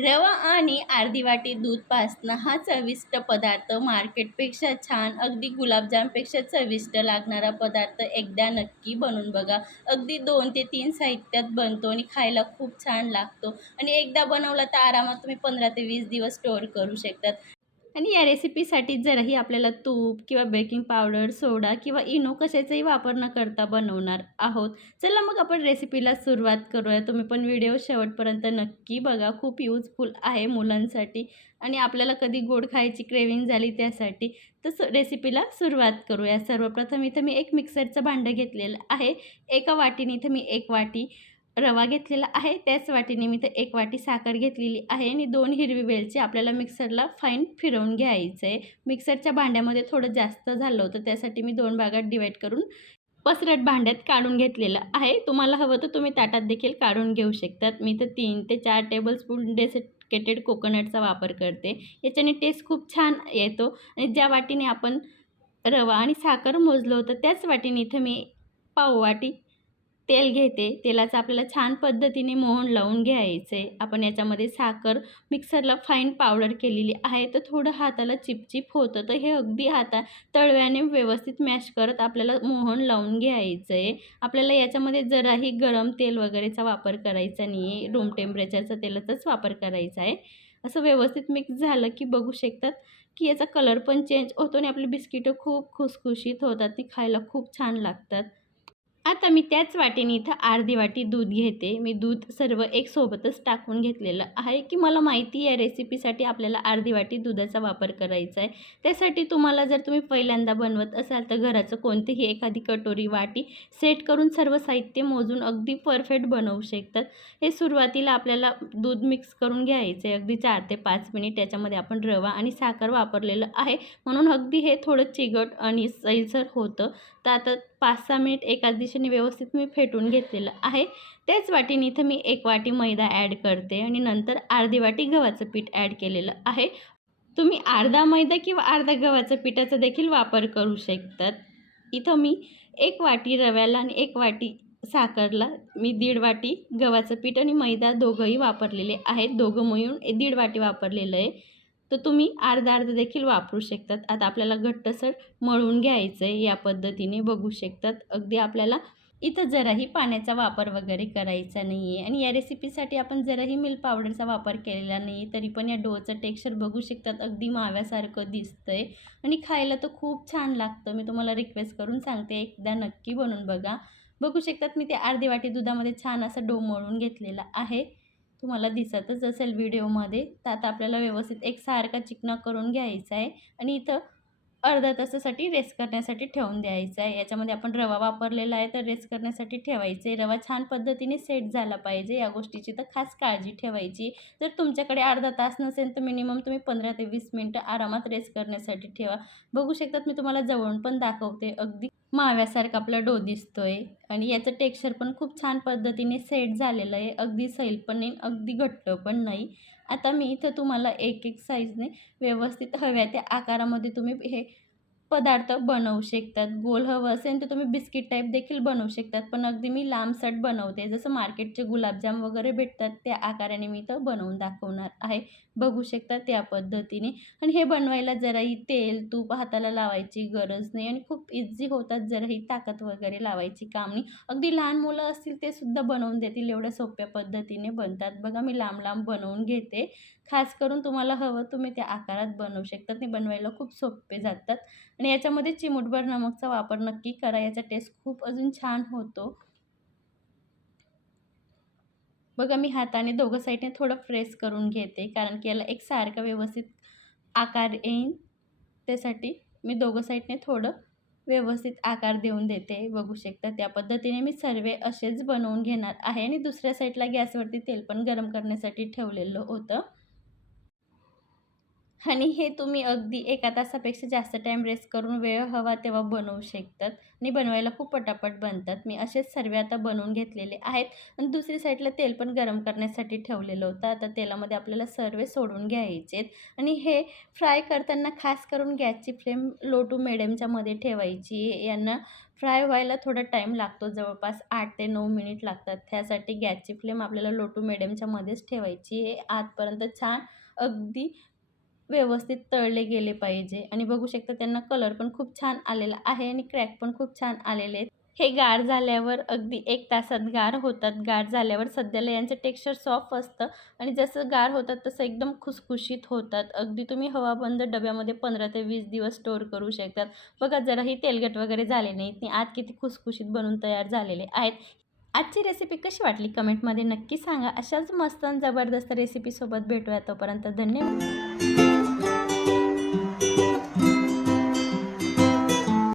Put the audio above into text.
रवा आणि अर्धी वाटी दूध पासणं हा चविष्ट पदार्थ मार्केटपेक्षा छान, अगदी गुलाबजामपेक्षा चविष्ट लागणारा पदार्थ एकदा नक्की बनवून बघा. अगदी 2 ते 3 साहित्यात बनतो आणि खायला खूप छान लागतो आणि एकदा बनवला तर आरामात तुम्ही 15 ते 20 दिवस स्टोअर करू शकतात. आणि या रेसिपीसाठी जरही आपल्याला तूप किंवा बेकिंग पावडर, सोडा किंवा इनो कशाचाही वापर न करता बनवणार आहोत. चला मग आपण रेसिपीला सुरुवात करूया. तुम्ही पण व्हिडिओ शेवटपर्यंत नक्की बघा. खूप युजफुल आहे मुलांसाठी आणि आपल्याला कधी गोड खायची क्रेव्हिंग झाली त्यासाठी. तर रेसिपीला सुरुवात करूया. सर्वप्रथम इथं मी एक मिक्सरचं भांडं घेतलेलं आहे. एका वाटीने इथं मी 1 वाटी रवा घेतलेला आहे. त्याच वाटीने मी इथं 1 वाटी साखर घेतलेली आहे आणि 2 हिरवी वेलची आपल्याला मिक्सरला फाईन फिरवून घ्यायचं आहे. मिक्सरच्या भांड्यामध्ये थोडं जास्त झालं होतं, त्यासाठी मी 2 भागात डिवाईड करून पसरट भांड्यात काढून घेतलेलं आहे. तुम्हाला हवं तर तुम्ही ताटात देखील काढून घेऊ शकतात. मी तर 3 ते 4 टेबलस्पून डेसिकेटेड कोकोनटचा वापर करते. याच्याने टेस्ट खूप छान येतो आणि ज्या वाटीने आपण रवा आणि साखर मोजलं होतं, त्याच वाटीने इथं मी पाव वाटी तेल घेते. तेलाचं आपल्याला छान पद्धतीने मोहन लावून घ्यायचं आहे. आपण याच्यामध्ये साखर मिक्सरला फाईन पावडर केलेली आहे, तर थोडं हाताला चिपचिप होतं, तर हे अगदी तळव्याने व्यवस्थित मॅश करत आपल्याला मोहन लावून घ्यायचं आहे. आपल्याला याच्यामध्ये जराही गरम तेल वगैरेचा वापर करायचा नाही आहे. रूम टेम्परेचरचा तेलाचाच वापर करायचा आहे. असं व्यवस्थित मिक्स झालं की बघू शकतात की याचा कलर पण चेंज होतो आणि आपली बिस्किटं खूप खुसखुशीत होतात. ती खायला खूप छान लागतात. आता मी त्याच वाटीने इथं अर्धी वाटी दूध घेते. मी दूध सर्व एक सोबतच टाकून घेतलेलं आहे, की मला माहिती आहे रेसिपीसाठी आपल्याला अर्धी वाटी दुधाचा वापर करायचा आहे. त्यासाठी तुम्हाला जर तुम्ही पहिल्यांदा बनवत असाल तर घराचं कोणतीही एखादी कटोरी, वाटी सेट करून सर्व साहित्य मोजून अगदी परफेक्ट बनवू शकतात. हे सुरुवातीला आपल्याला दूध मिक्स करून घ्यायचं आहे. अगदी 4 ते 5 मिनिट त्याच्यामध्ये आपण रवा आणि साखर वापरलेलं आहे, म्हणून अगदी हे थोडं चिकट आणि सैलसर होतं. तर आता 5-6 मिनिट एकाच दिशेने व्यवस्थित मी फेटून घेतलेलं आहे. त्याच वाटीने इथं मी 1 वाटी मैदा ॲड करते आणि नंतर अर्धी वाटी गव्हाचं पीठ ॲड केलेलं आहे. तुम्ही अर्धा मैदा किंवा अर्धा गव्हाचं पिठाचा देखील वापर करू शकतात. इथं मी 1 वाटी रव्याला आणि 1 वाटी साखरला मी 1.5 वाटी गव्हाचं पीठ आणि मैदा दोघंही वापरलेले आहेत. दोघं मिळून 1.5 वाटी वापरलेलं आहे. तर तुम्ही अर्धा-अर्धा देखील वापरू शकतात. आता आपल्याला घट्टसर मळून घ्यायचं आहे. या पद्धतीने बघू शकतात. अगदी आपल्याला इथं जराही पाण्याचा वापर वगैरे करायचा नाही आहे आणि या रेसिपीसाठी आपण जराही मिल्क पावडरचा वापर केलेला नाही आहे. तरी पण या डोचं टेक्स्चर बघू शकतात. अगदी माव्यासारखं दिसतंय आणि खायला तर खूप छान लागतं. मी तुम्हाला रिक्वेस्ट करून सांगते, एकदा नक्की बनवून बघा. बघू शकतात मी ते अर्धी वाटी दुधामध्ये छान असा डो मळून घेतलेला आहे. तुम्हाला दिसतच असेल व्हिडिओमध्ये. तर आता आपल्याला व्यवस्थित एकसारखा चिकना करून घ्यायचा आहे आणि इथं अर्ध्या तासासाठी रेस्ट करण्यासाठी ठेवून द्यायचं आहे. याच्यामध्ये आपण रवा वापरलेला आहे, तर रेस्ट करण्यासाठी ठेवायचं आहे. रवा छान पद्धतीने सेट झाला पाहिजे, या गोष्टीची तर खास काळजी ठेवायची. जर तुमच्याकडे अर्धा तास नसेल, तर मिनिमम तुम्ही 15 ते 20 मिनिटं आरामात रेस्ट करण्यासाठी ठेवा. बघू शकतात मी तुम्हाला जवळून पण दाखवते. अगदी माव्यासारखा आपला डो दिसतोय आणि याचं टेक्स्चर पण खूप छान पद्धतीने सेट झालेलं आहे. अगदी सैल पण नाही, अगदी घट्ट पण नाही. आता मी इथं तुम्हाला एक-एक साईजने व्यवस्थित हव्या त्या आकारामध्ये तुम्ही हे पदार्थ बनवू शकतात. गोल हवं असेल तर तुम्ही बिस्किट टाईप देखील बनवू शकतात. पण अगदी मी लांबसट बनवते. जसं मार्केटचे गुलाबजाम वगैरे भेटतात त्या आकाराने मी इथं बनवून दाखवणार आहे. बघू शकता त्या पद्धतीने आणि हे बनवायला जराही तेल, तूप हाताला लावायची गरज नाही आणि खूप इझी होतात. जराही ताकद वगैरे लावायची काम नाही. अगदी लहान मुलं असतील ते सुद्धा बनवून देतील, एवढ्या सोप्या पद्धतीने बनतात. बघा मी लांब-लांब बनवून घेते. खास करून तुम्हाला हवं तुम्ही त्या आकारात बनवू शकता. ते बनवायला खूप सोपे जातात. आणि याच्यामध्ये चिमूटभर नमकचा वापर नक्की करा. याचा टेस्ट खूप अजून छान होतो. बघा मी हाताने दोघं साईडने थोडं प्रेस करून घेते, कारण की याला एकसारखा व्यवस्थित आकार येईन. त्यासाठी मी दोघं साईडने थोडं व्यवस्थित आकार देऊन देते. बघू शकता त्या पद्धतीने मी सर्व असेच बनवून घेणार आहे आणि दुसऱ्या साईडला गॅसवरती तेल पण गरम करण्यासाठी ठेवलेलं होतं. आणि हे तुम्ही अगदी 1 तासापेक्षा जास्त टाईम रेस्ट करून वेळ हवा तेव्हा बनवू शकतात आणि बनवायला खूप पटापट बनतात. मी असेच सर्व आता बनवून घेतलेले आहेत आणि दुसरी साईडला तेल पण गरम करण्यासाठी ठेवलेलं होतं. आता तेलामध्ये आपल्याला सर्व सोडून घ्यायचे आहेत आणि हे फ्राय करताना खास करून गॅसची फ्लेम लो टू मिडियमच्यामध्ये ठेवायची. यांना फ्राय व्हायला थोडा टाईम लागतो, जवळपास 8 ते 9 मिनिट लागतात. त्यासाठी गॅसची फ्लेम आपल्याला लो टू मिडियमच्या मध्येच ठेवायची आहे. आतपर्यंत छान अगदी व्यवस्थित तळले गेले पाहिजे आणि बघू शकता त्यांना कलर पण खूप छान आलेला आहे आणि क्रॅक पण खूप छान आलेले आहेत. हे गार झाल्यावर अगदी 1 तासात गार होतात. गार झाल्यावर सध्याला यांचं टेक्स्चर सॉफ्ट असतं आणि जसं गार होतात तसं एकदम खुसखुशीत होतात. अगदी तुम्ही हवाबंद डब्यामध्ये 15 ते 20 दिवस स्टोअर करू शकतात. बघा जराही तेलकट वगैरे झाले नाहीत आणि आत किती खुसखुशीत बनून तयार झालेले आहेत. आजची रेसिपी कशी वाटली कमेंटमध्ये नक्की सांगा. अशाच मस्त आणि जबरदस्त रेसिपीसोबत भेटूया. तोपर्यंत धन्यवाद.